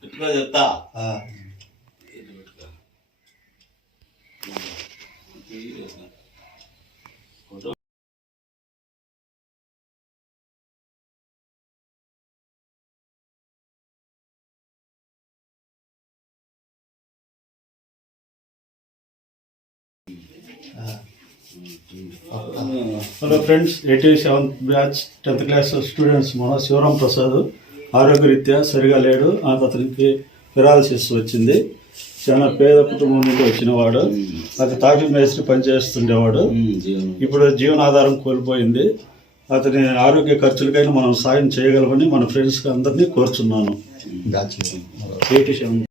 పెట్టుకో చెప్తా ఆ, ఏది Hello friends eighty seventh batch tenth class students మన శివరాం ప్రసాద్ ఆరోగ్యరీత్యా సరిగా లేడు అతనికి పెరాలసిస్ వచ్చింది. చాలా పేద కుటుంబం నుండి వచ్చినవాడు. అది తాకి మేస్త్రి పనిచేస్తుండేవాడు ఇప్పుడు జీవనాధారం కోల్పోయింది. అతని ఆరోగ్య ఖర్చులకైనా మనం సాయం చేయగలమని మన ఫ్రెండ్స్ అందరినీ కోరుచున్నాను. Eighty seven